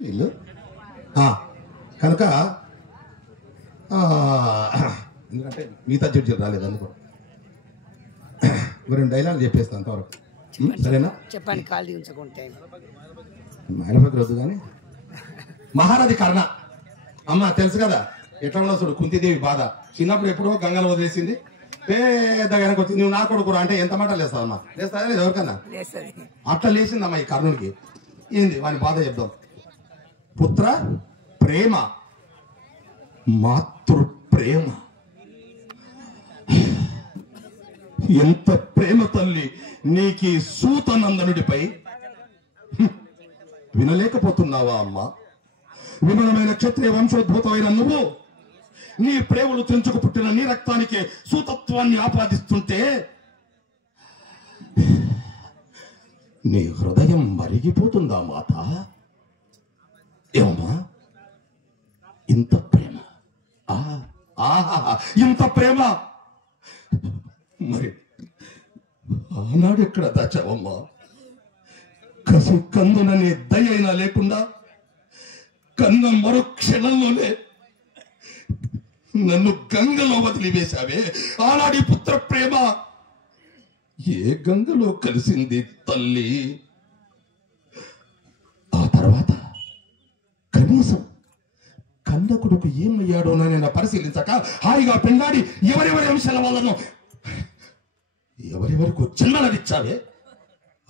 వీళ్ళు కనుక ఎందుకంటే మిగతా జడ్జీలు రాలేదని కూడా రెండు డైలాగ్ చెప్పేస్తాను అంతవరకు సరేనా? చెప్పండి. ఖాళీ ఉంచుకుంటే మహిళపతి వద్దు కానీ మహానది కర్ణ అమ్మ తెలుసు కదా ఎట్లా ఉండవు చూడు. కుంతిదేవి బాధ చిన్నప్పుడు ఎప్పుడో గంగలు వదిలేసింది, పెద్దగా వెనక వచ్చింది. నువ్వు నా కొడుకురా అంటే ఎంత మాట లేస్తావమ్మా? లేస్తా లేదు ఎవరికన్నా అట్లా లేచిందమ్మా ఈ కర్ణుడికి. ఏంది వాని బాధ చెప్దాం. పుత్ర ప్రేమ, మాతృ ప్రేమ, ఎంత ప్రేమ తల్లి నీకి సూతనందనుడిపై. వినలేకపోతున్నావా అమ్మా? విమలమైన క్షత్రియ వంశోద్భూతమైన నువ్వు నీ ప్రేమలు తెంచుకు పుట్టిన నీ రక్తానికి సూతత్వాన్ని ఆపాదిస్తుంటే నీ హృదయం మరిగిపోతుందా మాత? ఏమమ్మా ఇంత ప్రేమ, ఇంత ప్రేమ మరి ఆనాడు ఎక్కడ దాచావమ్మా? కసి కందుననే దయ అయినా లేకుండా కన్న మరో క్షణంలోనే నన్ను గంగలో వదిలివేశావే. ఆనాడి పుత్ర ప్రేమ ఏ గంగలో కలిసింది తల్లి? ఆ తర్వాత కనీసం కన్న కొడుకు ఏమయ్యాడో నేను పరిశీలించక హాయిగా పెళ్ళాడి ఎవరెవరి అంశాల వల్లను ఎవరెవరికి జన్మలనిచ్చావే.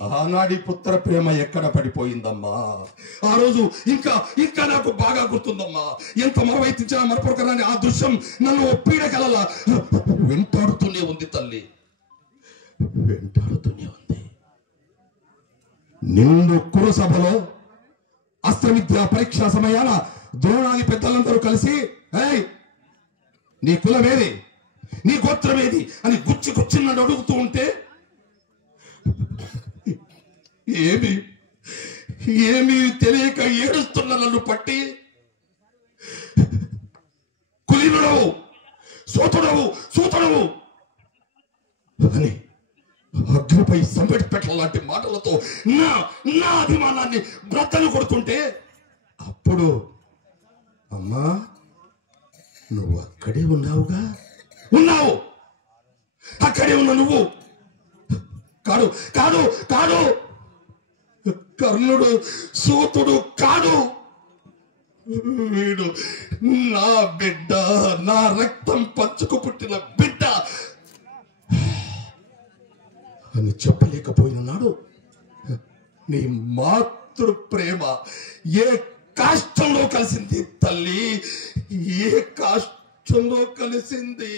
ఆనాడి పుత్ర ప్రేమ ఎక్కడ పడిపోయిందమ్మా? ఆ రోజు ఇంకా ఇంకా నాకు బాగా గుర్తుందమ్మా. ఎంత మరవైతించినా మరపడకరాని ఆ దృశ్యం నన్ను పీడకలలా వెంటాడుతూనే ఉంది తల్లి, వెంటాడుతూనే ఉంది. నిండు కురుసభలో అస్త్ర విద్యా పరీక్షా సమయాన ద్రోణాది పెద్దలందరూ కలిసి నీ కులమేది, నీ గోత్రమేది అని గుచ్చి గుచ్చిన్నట్టు అడుగుతూ ఉంటే ఏమి ఏమి తెలియక ఏడుస్తున్న నన్ను పట్టి కులీనుడవు, సూతుడవు, సూతుడవు అని అగ్నిపై సంపెట్టి పెట్ట లాంటి మాటలతో నా నా అభిమానాన్ని బ్రతలు కొడుతుంటే అప్పుడు అమ్మా నువ్వు అక్కడే ఉన్నావుగా, ఉన్నావు. అక్కడే ఉన్న నువ్వు కాడు కాడు కాడు కర్ణుడు సూతుడు కాడు. వీడు నా బిడ్డ, నా రక్తం పంచుకు పుట్టిన బిడ్డ అని చెప్పలేకపోయిన నాడు నీ మాతృ ప్రేమ ఏ కాష్టంలో కలిసింది తల్లి, ఏ కాష్టంలో కలిసింది?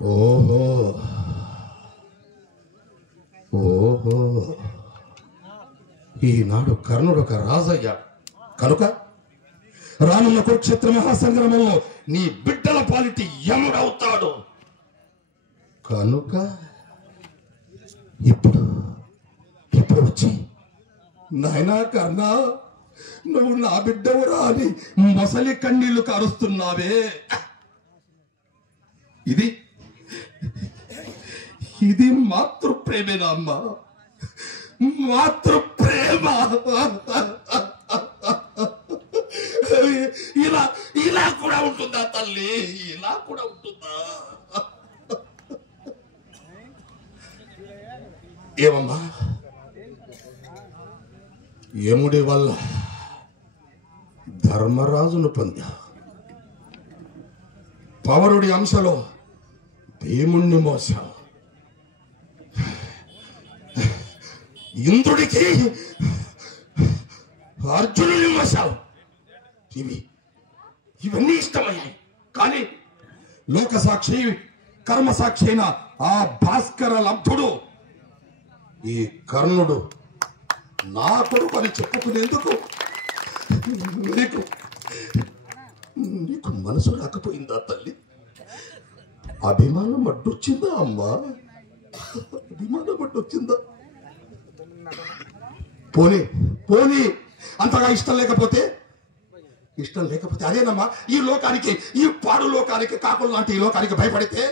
ఓహో ఓహో ఈనాడు కర్ణుడు ఒక రాజయ్య కనుక రానున్న కురుక్షేత్ర మహాసంగ్రామంలో నీ బిడ్డల పాలిటి యముడవుతాడు కనుక ఇప్పుడు ఇప్పుడు వచ్చి నాయనా కర్ణ నువ్వు నా బిడ్డవురా అని మొసలి కన్నీళ్లు కారుస్తున్నావే. ఇది ఇది మాతృ ప్రేమేనా అమ్మా? మాతృ ప్రేమ ఇలా ఇలా కూడా ఉంటుందా తల్లి? ఇలా కూడా ఉంటుందా? ఏమమ్మా యముడి వల్ల ధర్మరాజును పొందా, పవరుడి అంశలో భీముణ్ణి మోసావు, ఇంద్రుడికి అర్జునుని మోసావు. ఇవన్నీ ఇష్టమయ్యాయి. కానీ లోక సాక్షి కర్మ సాక్షి అయిన ఆ భాస్కర లబ్ధుడు ఈ కర్ణుడు నా కొడుకు అని చెప్పుకునేందుకు నీకు నీకు మనసు రాకపోయిందా తల్లి? అభిమానం అడ్డొచ్చిందా అమ్మా? అభిమానం అడ్డొచ్చిందా? పోనీ పోనీ అంతగా ఇష్టం లేకపోతే అదేనమ్మా ఈ లోకానికి, ఈ పాడు లోకానికి, కాకులు లాంటి ఈ లోకానికి భయపడితే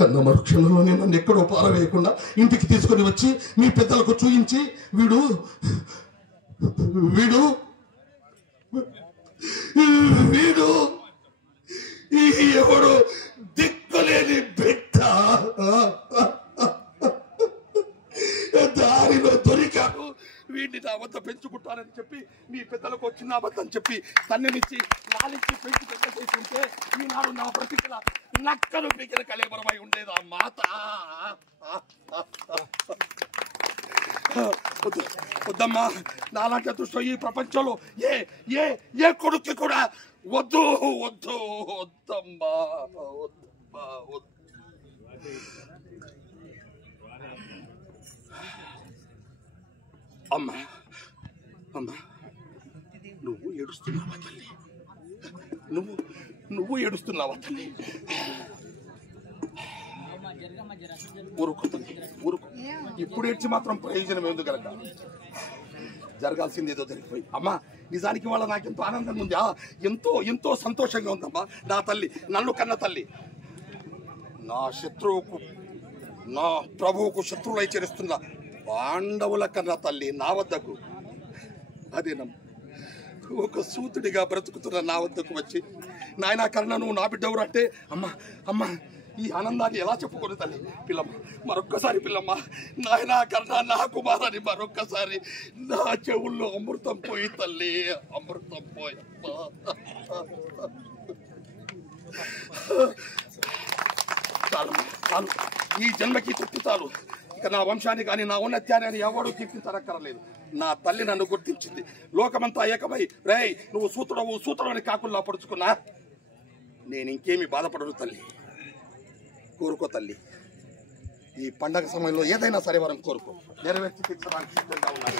కన్న మరుక్షణంలోనే నన్ను ఎక్కడో పారవేయకుండా ఇంటికి తీసుకొని వచ్చి మీ పెద్దలకు చూయించి వీడు వీడు వీడు ఎవడు దిక్కులేని బిడ్డ దారిలో దొరికాను, వీడిని నా వద్ద పెంచుకుంటానని చెప్పి మీ పెద్దలకు చిన్న అబద్ధం చెప్పి తన్నినిచ్చి నాలించి పెంచి పెద్ద చేసుకుంటే ఈనాడు నా బ్రతికల నక్కలు పీకిన కళేబరమై ఉండేది ఆ మాత. వద్దమ్మా, నాలాంటి అదృష్టం ఈ ప్రపంచంలో ఏ ఏ ఏ కొడుక్కి కూడా వద్దు వద్దు వద్దమ్మా వద్దమ్మా వద్దు. అమ్మా అమ్మా, నువ్వు ఏడుస్తున్నావా తల్లి? నువ్వు ఏడుస్తున్నావా తల్లి? ఊరుకో తల్లి, ఊరుకో. ఇప్పుడు ఏడ్చి మాత్రం ప్రయోజనం ఏందు కనుక జరగాల్సింది ఏదో జరిగిపోయి. అమ్మా, నిజానికి వాళ్ళ నాకెంతో ఆనందంగా ఉంది, ఎంతో ఎంతో సంతోషంగా ఉందమ్మా. నా తల్లి, నన్ను కన్న తల్లి, నా శత్రువుకు నా ప్రభువుకు శత్రువులై చేరుస్తున్న పాండవుల కన్నా తల్లి నా వద్దకు, అదేనమ్మా ఒక సూతుడిగా బ్రతుకుతున్న నా వద్దకు వచ్చి, నాయన కర్ణ నువ్వు నా బిడ్డవురు అంటే, అమ్మా అమ్మా ఈ ఆనందాన్ని ఎలా చెప్పుకోను తల్లి? పిల్లమ్మ, మరొక్కసారి పిల్లమ్మ, నాయన కర్ణ నా కుమారాన్ని మరొక్కసారి నా చెవుల్లో అమృతం పోయి తల్లి, అమృతం పోయి. చాలు చాలు, ఈ జన్మకి తృప్తి చాలు. ఇక నా వంశాన్ని కానీ నా ఉన్నత్యాన్ని ఎవడూ కీర్తించనక్కరలేదు. నా తల్లి నన్ను గుర్తించింది, లోకమంతా ఏకమై రేయ్ నువ్వు సూత్రవు అని కాకుల్లా పడుచుకున్నా నేను ఇంకేమీ బాధపడను తల్లి. కోరుకో తల్లి, ఈ పండగ సమయంలో ఏదైనా సరే వరం కోరుకో, నెరవేర్చి తీర్చడానికి సిద్ధంగా ఉన్నాను.